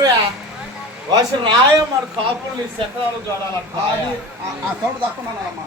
నువ్వే వర్ష రాయ మరి కాపులు నీ చక్రాలు చూడాలంట ఆ తోట దక్కున్నానమ్మా.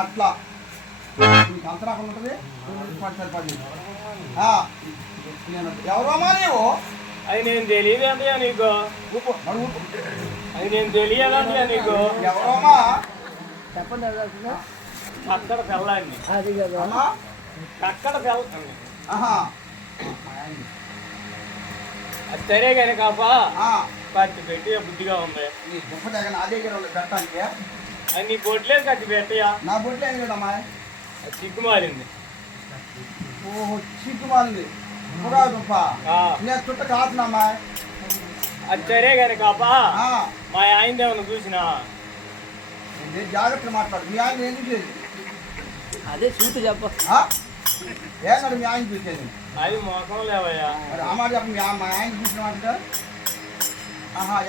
అట్లా అంతరా ఉంటుంది. ఎవరమ్మా నీవు? అది నేను తెలియదండి నీకు. అది నేను తెలియదండి నీకు. ఎవరమ్మా? చెప్పండి. అక్కడ పెళ్ళాన్ని అది కదా అక్కడ పెళ్ళండి. అది సరే కానీ కాపా కత్తి పెట్టి బుద్ధిగా ఉంది. పెట్టడానికి అది నీ బొట్లేదు కత్తి పెట్టయా. నా బొట్లు ఏం కదమ్మా? అది సిగ్గుమారింది. ఓహో సిగ్గుమారింది. నేను చుట్ట కాదునమ్మా. అది సరే కానీ కాపా మా ఆయన ఏమన్నా చూసినా జాగ్రత్తగా మాట్లాడు. మీ ఆయన ఏం చూసేది? అదే చూసి చెప్ప. ఏమన్నాడు మీ ఆయన చూసేది? అది మోసం లేవయ్యా. మరి ఆ మాట చెప్ప. మా ఆయన చూసిన మాట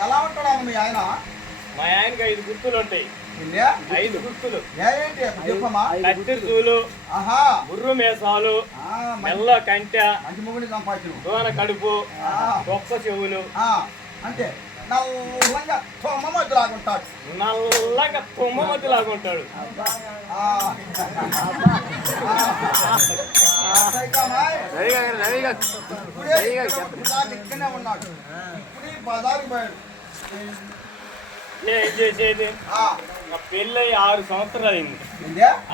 ఎలా ఉంటాడా మీ ఆయన? మా ఆయనకి 5 గుర్తులు ఉంటాయి. 5 గుర్తులు ఏంటి చెప్పమ్మా? కత్తి చూలు, బుర్రు మేసాలు, మెల్ల కంటె, మంచి మొగుడి సంపాదించు, దూన కడుపు, గొప్ప చెవులు. అంటే నల్లగా తొమ్మమొద్దులాగుంటాడు. నల్లగా తొమ్మమొద్దులాగుంటాడు. ఇక్కడనే ఉన్నాడు. ఇప్పుడు బజారుకు పోయాడు. ఏం చేసేది? నా పెళ్ళి 6 సంవత్సరాలు అయింది.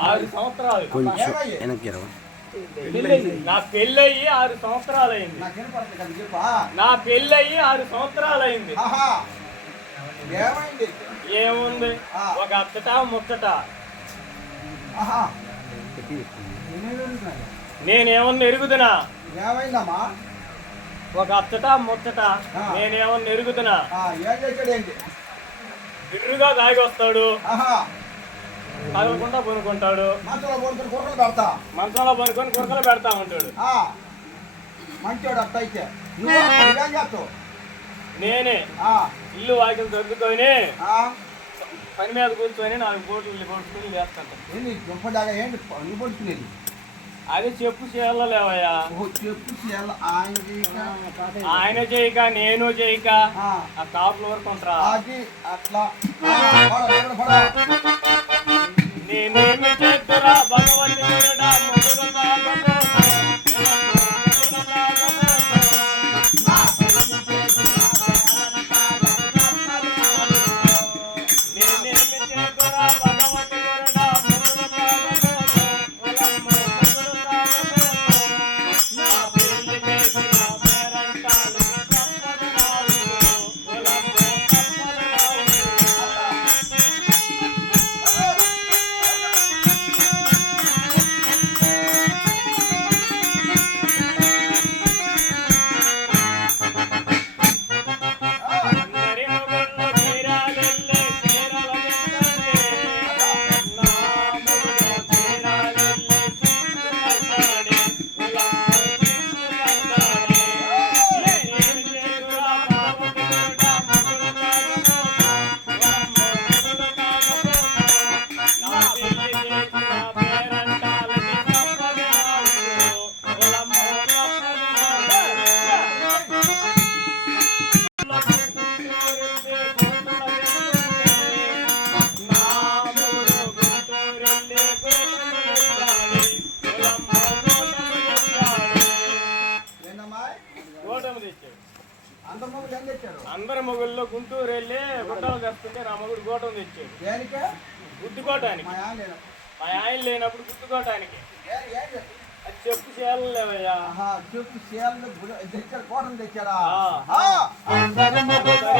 6 సంవత్సరాలు. నా పెళ్ళయి 6 సంవత్సరాలు అయింది. నా పెళ్ళయి 6 సంవత్సరాలు అయింది. ఏముంది? ఒక అత్తట ముచ్చట. నేనేమన్నా ఎరుగుతున్నా? ఏమైందమ్మా? ఒక అత్తట ముచ్చట. నేనేమన్నా ఎరుగుతున్నా? ఏం చేశాడు? ఏంటి బిర్రుగా తాగి వస్తాడు. కదలకుండా పనుకుంటాడు. మంచంలో పడుకొని కుర్రలు పెడతా. మంచంలో పనుకొని కురకలు పెడతా ఉంటాడు. మంచోడు అట్ట అయితే నువ్వేం చేస్తావు? నేనే ఇల్లు వాకిలు తగ్గుకొని పని మీద కూర్చొని 4 కోట్లు కొట్టుకుని వేస్తాను. ఏంటి దుంపదాగా ఏంటి నువ్వు పడుకునేది? అది చెప్పు చేయలేవయ్యా. చెప్పు చేయాల ఆయన చేయక నేను చేయక ఆ కాపుల వరకు ఉంటారా? అది అట్లా నేనేమి చేద్దురా భగవంతుడా మొదలు తాగబోతా. అందరి మొగుల్లో గుంటూరు వెళ్ళి గుట్టలు తెస్తుంటే నా మొగుడు గోటం తెచ్చాడు. గుద్దుకోవటానికి. మా ఆయన లేనప్పుడు గుద్దుకోవటానికి. అది చెప్పు చేయలేవయ్యా. చెప్పు చేయాలని తెచ్చాడు, కోటం తెచ్చారా? అందరి మొగుల్లో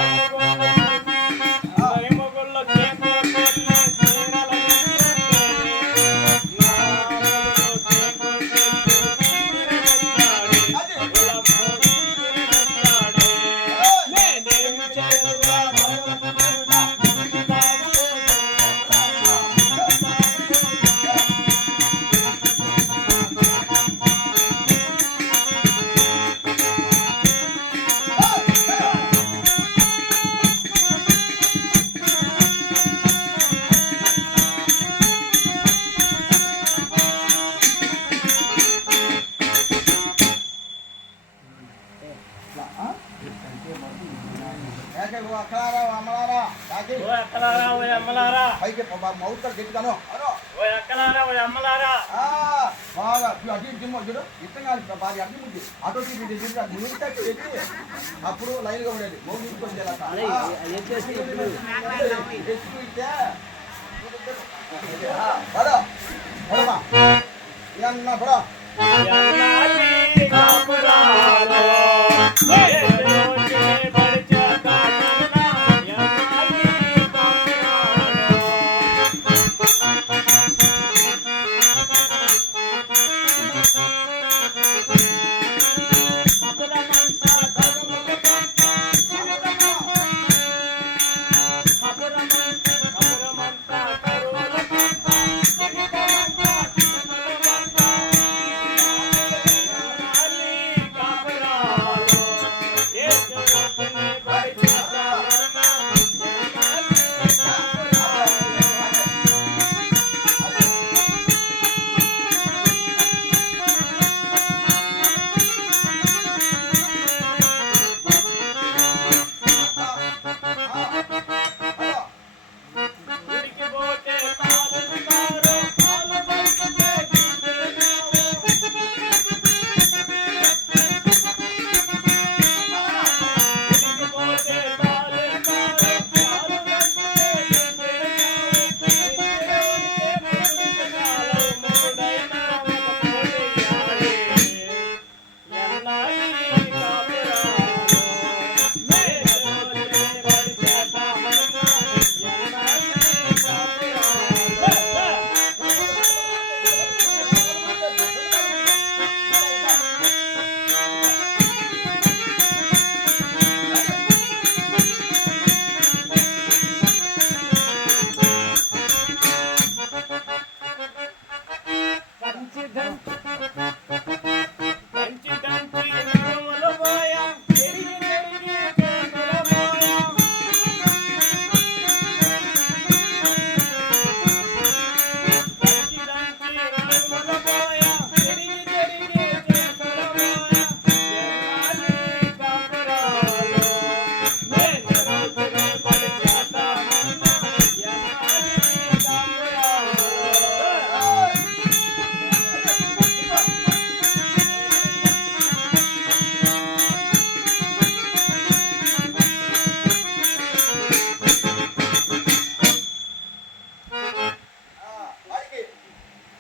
అప్పుడు లైన్ గా ఉండేది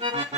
14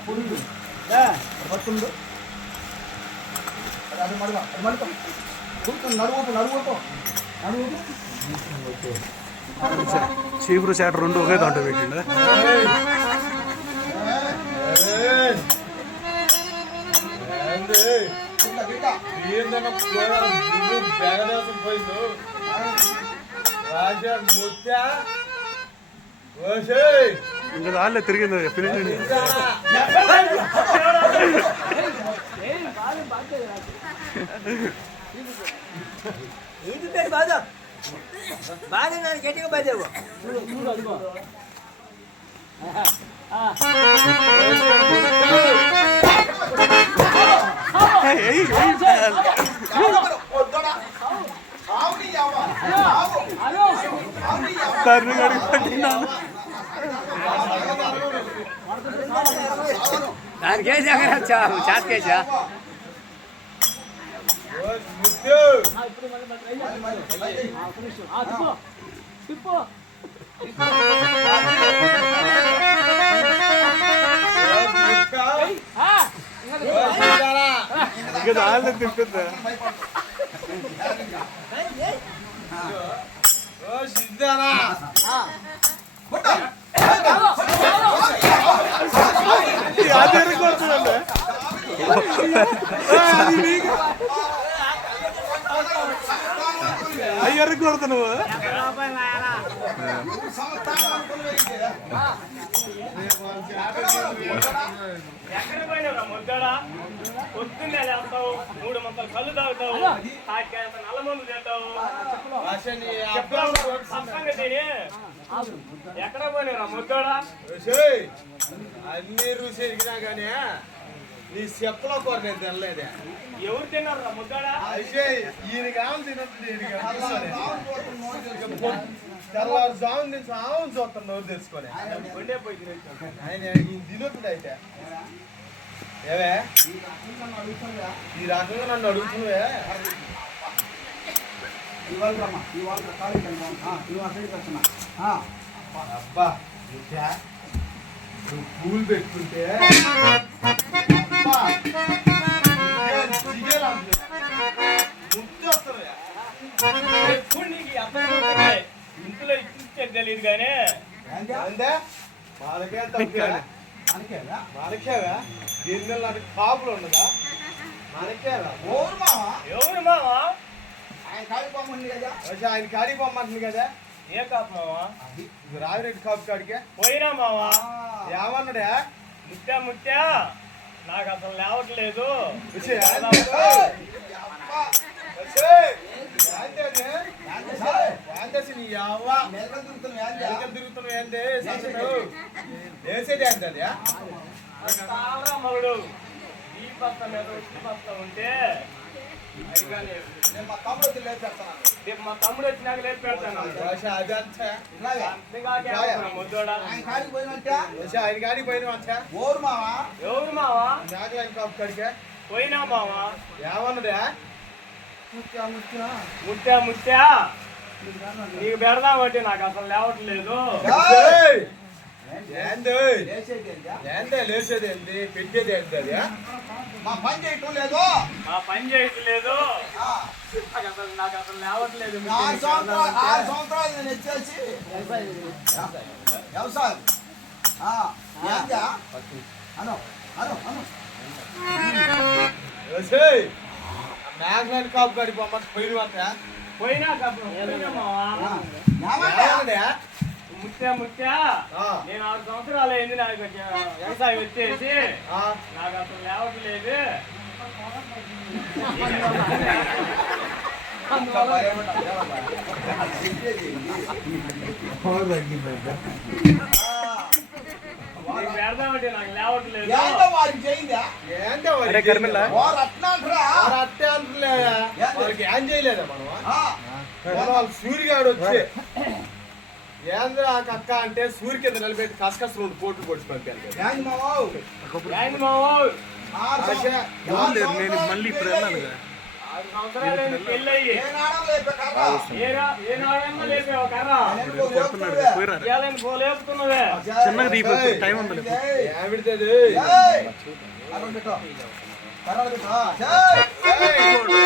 పరుగులాయ అమరబాదల పుట్టిల్లాయ 14 చీపురు చాటర్ రెండు ఒకే దాంట్లో పెట్టిండ ఇంకా దానిలో తిరిగింది ఫినిష్ బాగా నేను గట్టిగా బాధేవు దానికేసా చాస్కేసా ఇంకా దానిలో తిప్పిందా అయ్యర్ర కొడతా నువ్వు ఎక్కడ పోయినా ముద్దడా పొద్దున్నే లేస్తావు 3 మొక్కలు కళ్ళు తాగుతావు నల్ల మందు తింటావు ఎక్కడ పోయినా ముద్దడా అన్ని రుచి ఎరిగినా కానీ నీ చెప్పులో కూర నేను తినలేదే. ఎవరు తిన్నారు రా ముద్దడా? అయితే ఈయన కావాలి తినట్లేదు తెల్లవారుజాము నుంచి ఆవును చూస్తాను నోరు తెచ్చుకొని ఆయన ఈయన తినొద్దు అయితే ఏవే ఈ రకంగా నన్ను అడుగుతున్నావే అబ్బా నువ్వు పూలు పెట్టుకుంటే ఇంట్లో ఇచ్చే తెలియదు కానీ మనకేవా గిన్నెలు నాకు కాపులు ఉండదా మనకేవా ఎవరు మావా ఆయన కాడికి పొమ్మంటుంది కదా ఏ కాపు మావా రావిరెడ్డి కాపు కాడికే పోయినా మావా ఏమన్నాడా ముత్యా ముత్యా నాకు అసలు లేవట్లేదు వేసేది అంతది మగుడు ఈ బస్త మీద వచ్చి బస్త ఉంటే మా తమ్ముడు వచ్చినాక లేపు పెడతాను ఆయన కాడికి పోయినా ఎవరు మావా నాగలైన కాపు కాడికే పోయినా మావా ఏమన్నదా ముత్యా ముత్యా నీకు పెడదామంటే నాకు అసలు లేవట్లేదు లేచేది ఏంటి పెట్టేది ఏంటి అది మా పని చేయటం లేదు మా పని చేయట్లేదు నాకు అసలు లేవట్లేదు 6 సంవత్సరాలు నేను వచ్చేసి వ్యవసాయం అను అను అను నాగలైన కాపు కాడికి పొమ్మని పోయిన ముత్యా ముత్యా నేను 6 సంవత్సరాలు అయింది నాకు వ్యవసాయం వచ్చేసి నాకు అసలు లేవట్లేదు నీకు పెడదామంటే నాకు లేవట్లేదు. ఏంటో వారికి చేయిందా ఏంటో వాడికి అరే కర్మిల్లా? వారు అట్లా అంటారా వాడు అట్టే అంటులే. వాడికి ఏం చేయలేదా మనం వాళ్ళు సూర్యగాడు వచ్చి ఏంద్రా కక్క అంటే సూర్య కింద నిలబెట్టి కసకస 2 పోట్లు పొడిచి పంపాను. ఏంది మావావు? ఏంది మావోయ్? 6 నేను మళ్ళీ ఇప్పుడు వెళ్ళాలి కదా. 6 సంవత్సరాలు పెళ్ళయ్యి ఏనాడో లేపే కర్రా. ఏనాడన్నా లేపావు కర్రా. నేను కొడుతున్నాడు లేపుతున్నా. పోయిరా ఇయ్యాలని పోలేపుతున్నవే. చిన్నగా దీపం టైం ఉంది ఏయ్, ఏమిడితేది ఏయ్. కర్రలు పెట్టు. కర్రలు పెట్టు. ఏయ్.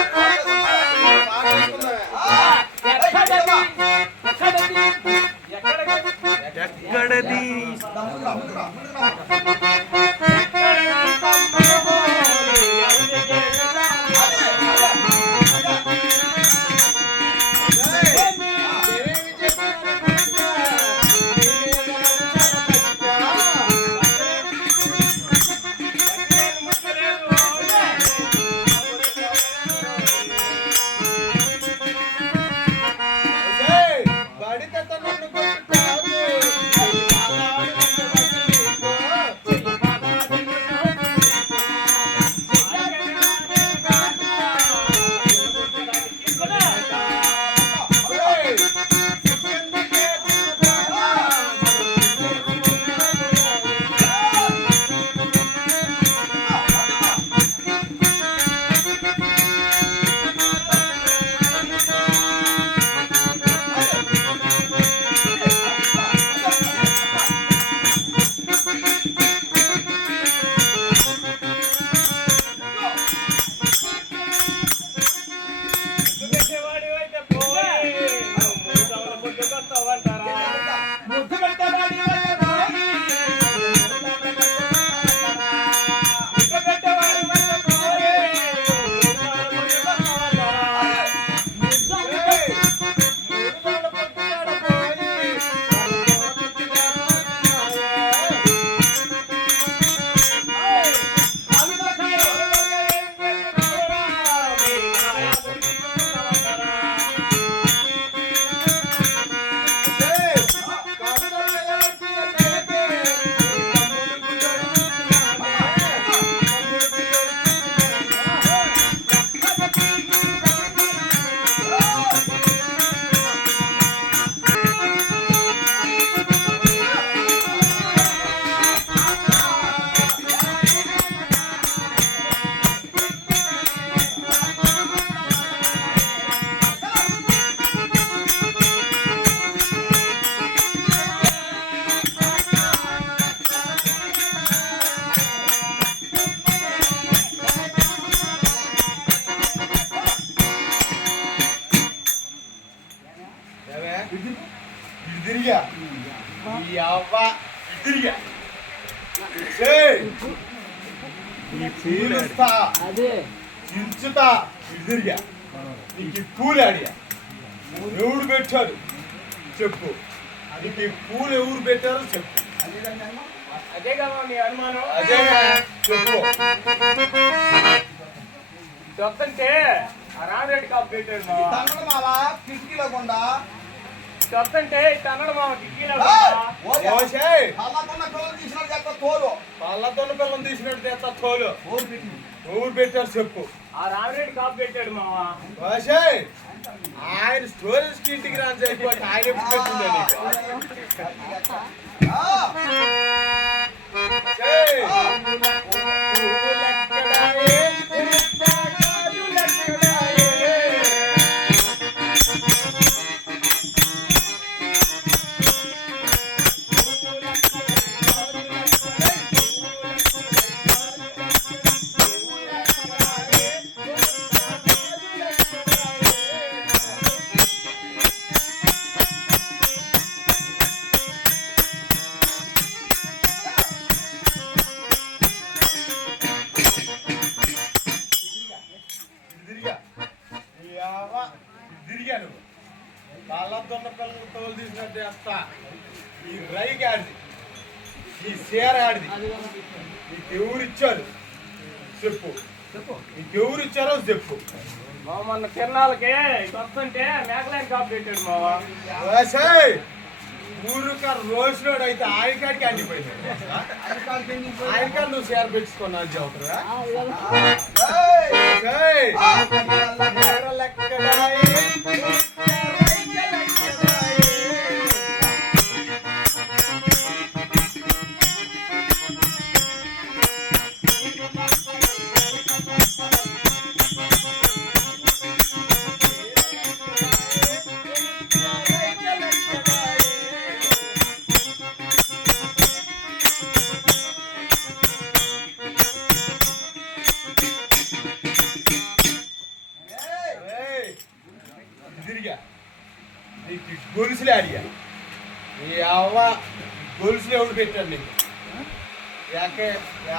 ఎక్కడది తిరిగా ఈ అవ్వ తిరిగా ఈ పూలుస్తా చించుతా తిరిగా నీకు ఈ పూలు ఆడియా ఎవడు పెట్టాడు చెప్పు నీకు ఈ పూలు ఎవరు పెట్టారో చెప్పు అదే కదా నీ అనుమానం. అదే చెప్పు చెప్తుంటే ఆ రామిరెడ్డి కాపు పెట్టాడు మావా. తన్నడు మావా కిటికీలో కొండా చెప్తుంటే తన్నడు మామ కిటికీలో ఓసేయ్ అల్లకున్న పిల్లలు తీసినట్టు చెత్త తోలు పళ్ళతోన్న పిల్లని తీసినట్టు తెస్తా తోలు ఊరు పెట్టింది ఎవరు పెట్టారు చెప్పు ఆ రామిరెడ్డి కాపు పెట్టాడు మావా. ఓసేయ్ ఆయన స్టోరేజ్ కి ఇంటికి రాని సరిపోతే ఆయన ఎప్పుడు పెట్టిందా నీకు ఓసేయ్ పూలెక్కడాయే తిరిగాను వాళ్ళతోన్న పిల్లలు తోలు తీసినట్టు చేస్తా ఈ రైకి ఆడిది ఈ చీర ఆడిది నీకు ఎవరు ఇచ్చారు చెప్పు నీకెవరు ఇచ్చారో చెప్పు. మా మొన్న తిరణాలకి వస్తుంటే మేకలైన కాపు పెట్టాడు మావా. ఓసేయ్, ఊరుక రోజులోడు అయితే ఆయన కాడికి అండిపోయినాడు. ఆయన కాడ నువ్వు షేర్ పెట్టుకున్నావు చెబుతురా. తిరిగా నీకు గొలుసులే అడిగా. నీ అవ్వ గొలుసులు ఎవడు పెట్టాడు నీకు?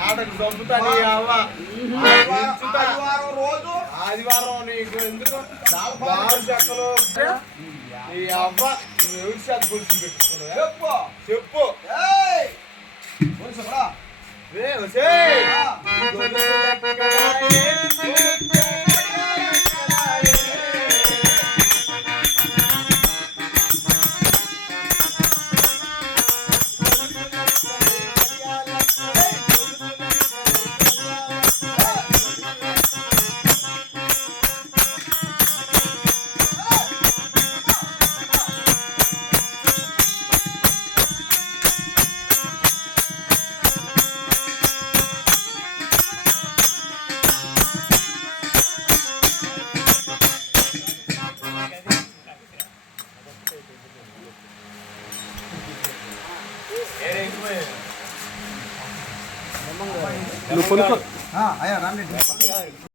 ఆడకు చంపుతా నీ అవ్వ. ఆదివారం నీకు ఎందుకు బారు చెక్కలు నీ అవ్వ నువ్వు ఎవరి చేత గొలుసులు పెట్టుకున్నావు చెప్పు. అయ్యా రాండి.